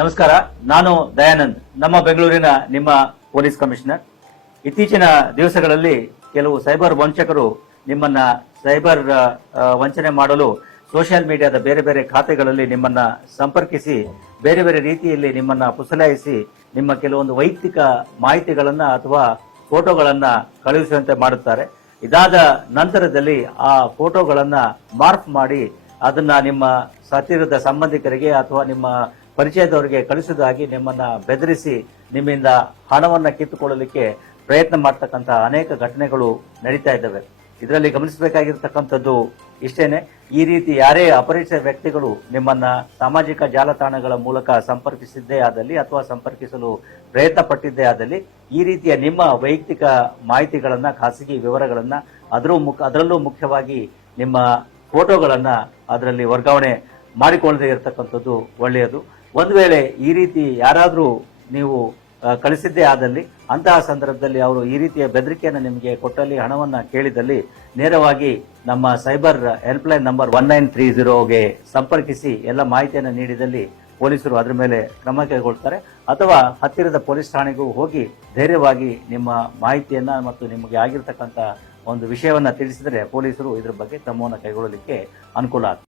ನಮಸ್ಕಾರ. ನಾನು ದಯಾನಂದ್, ನಮ್ಮ ಬೆಂಗಳೂರಿನ ನಿಮ್ಮ ಪೊಲೀಸ್ ಕಮಿಷನರ್. ಇತ್ತೀಚಿನ ದಿವಸಗಳಲ್ಲಿ ಕೆಲವು ಸೈಬರ್ ವಂಚಕರು ನಿಮ್ಮನ್ನ ಸೈಬರ್ ವಂಚನೆ ಮಾಡಲು ಸೋಷಿಯಲ್ ಮೀಡಿಯಾದ ಬೇರೆ ಬೇರೆ ಖಾತೆಗಳಲ್ಲಿ ನಿಮ್ಮನ್ನ ಸಂಪರ್ಕಿಸಿ ಬೇರೆ ಬೇರೆ ರೀತಿಯಲ್ಲಿ ನಿಮ್ಮನ್ನ ಪುಸಲಾಯಿಸಿ ನಿಮ್ಮ ಕೆಲವೊಂದು ವೈಯಕ್ತಿಕ ಮಾಹಿತಿಗಳನ್ನ ಅಥವಾ ಫೋಟೋಗಳನ್ನ ಕಳುಹಿಸುವಂತೆ ಮಾಡುತ್ತಾರೆ. ಇದಾದ ನಂತರದಲ್ಲಿ ಆ ಫೋಟೋಗಳನ್ನ ಮಾರ್ಕ್ ಮಾಡಿ ಅದನ್ನ ನಿಮ್ಮ ಹತ್ತಿರದ ಸಂಬಂಧಿಕರಿಗೆ ಅಥವಾ ನಿಮ್ಮ ಪರಿಚಯದವರಿಗೆ ಕಳಿಸುವುದಾಗಿ ನಿಮ್ಮನ್ನ ಬೆದರಿಸಿ ನಿಮ್ಮಿಂದ ಹಣವನ್ನ ಕಿತ್ತುಕೊಳ್ಳಲಿಕ್ಕೆ ಪ್ರಯತ್ನ ಮಾಡ್ತಕ್ಕಂಥ ಅನೇಕ ಘಟನೆಗಳು ನಡೀತಾ ಇದ್ದಾವೆ. ಇದರಲ್ಲಿ ಗಮನಿಸಬೇಕಾಗಿರ್ತಕ್ಕಂಥದ್ದು ಇಷ್ಟೇನೆ, ಈ ರೀತಿ ಯಾರೇ ಅಪರಿಚಿತ ವ್ಯಕ್ತಿಗಳು ನಿಮ್ಮನ್ನ ಸಾಮಾಜಿಕ ಜಾಲತಾಣಗಳ ಮೂಲಕ ಸಂಪರ್ಕಿಸಿದ್ದೇ ಆದಲ್ಲಿ ಅಥವಾ ಸಂಪರ್ಕಿಸಲು ಪ್ರಯತ್ನ ಪಟ್ಟಿದ್ದೇ ಆದಲ್ಲಿ ಈ ರೀತಿಯ ನಿಮ್ಮ ವೈಯಕ್ತಿಕ ಮಾಹಿತಿಗಳನ್ನ, ಖಾಸಗಿ ವಿವರಗಳನ್ನ, ಅದರಲ್ಲೂ ಮುಖ್ಯವಾಗಿ ನಿಮ್ಮ ಫೋಟೋಗಳನ್ನ ಅದರಲ್ಲಿ ವರ್ಗಾವಣೆ ಮಾಡಿಕೊಳ್ಳದೆ ಇರತಕ್ಕಂಥದ್ದು ಒಳ್ಳೆಯದು. ಒಂದು ವೇಳೆ ಈ ರೀತಿ ಯಾರಾದರೂ ನೀವು ಕಳಿಸಿದ್ದೇ ಆದಲ್ಲಿ ಅಂತಹ ಸಂದರ್ಭದಲ್ಲಿ ಅವರು ಈ ರೀತಿಯ ಬೆದರಿಕೆಯನ್ನು ನಿಮಗೆ ಕೊಟ್ಟಲ್ಲಿ, ಹಣವನ್ನ ಕೇಳಿದಲ್ಲಿ ನೇರವಾಗಿ ನಮ್ಮ ಸೈಬರ್ ಹೆಲ್ಪ್ಲೈನ್ ನಂಬರ್ 1930ಗೆ ಸಂಪರ್ಕಿಸಿ ಎಲ್ಲ ಮಾಹಿತಿಯನ್ನು ನೀಡಿದಲ್ಲಿ ಪೊಲೀಸರು ಅದರ ಮೇಲೆ ಕ್ರಮ ಕೈಗೊಳ್ತಾರೆ. ಅಥವಾ ಹತ್ತಿರದ ಪೊಲೀಸ್ ಠಾಣೆಗೂ ಹೋಗಿ ಧೈರ್ಯವಾಗಿ ನಿಮ್ಮ ಮಾಹಿತಿಯನ್ನ ಮತ್ತು ನಿಮಗೆ ಆಗಿರ್ತಕ್ಕಂಥ ಒಂದು ವಿಷಯವನ್ನ ತಿಳಿಸಿದರೆ ಪೊಲೀಸರು ಇದ್ರ ಬಗ್ಗೆ ಕ್ರಮವನ್ನು ಕೈಗೊಳ್ಳಲಿಕ್ಕೆ ಅನುಕೂಲ ಆಗ್ತದೆ.